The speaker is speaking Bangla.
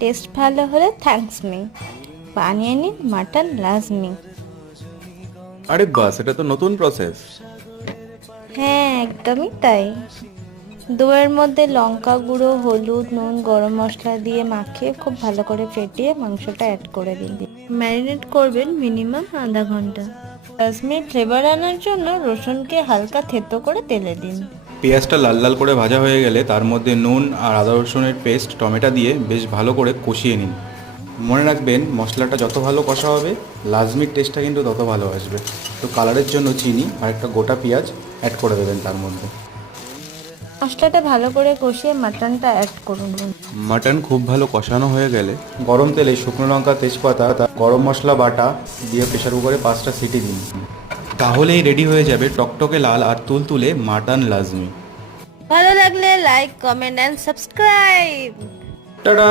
টেস্ট ভালো হলে থ্যাঙ্কস মি, বানিয়ে নিন মাটন লাজমি। আরে বাস, এটা তো নতুন প্রসেস। হ্যাঁ, একদমই তাই। দইয়ের মধ্যে লঙ্কা গুঁড়ো, হলুদ, নুন, গরম মশলা দিয়ে মাখিয়ে খুব ভালো করে ফেটিয়ে মাংসটা অ্যাড করে দিন। ম্যারিনেট করবেন মিনিমাম আধা ঘন্টা। কাশ্মীর ফ্লেভার আনার জন্য রসুনকে হালকা থেতো করে তেলে দিন। পেঁয়াজটা লাল লাল করে ভাজা হয়ে গেলে তার মধ্যে নুন আর আদা রসুনের পেস্ট, টমেটো দিয়ে বেশ ভালো করে কষিয়ে নিন। মনে রাখবেন, মশলাটা যত ভালো কষা হবে লাজমির টেস্টটা কিন্তু তত ভালো আসবে। তো কালারের জন্য চিনি আর একটা গোটা পেঁয়াজ অ্যাড করে দেবেন তার মধ্যে। মশলাটা ভালো করে কষিয়ে মাটনটা অ্যাড করুন। মাটন খুব ভালো কষানো হয়ে গেলে গরম তেলে শুকনো লঙ্কা, তেজপাতা, গরম মশলা বাটা দিয়ে প্রেশার কুকারে 5টা সিটি দিন। তাহলেই রেডি হয়ে যাবে টকটকে লাল আর তুলতুলে মাটন লাজমি। ভালো লাগলে like, comment and subscribe. Tata.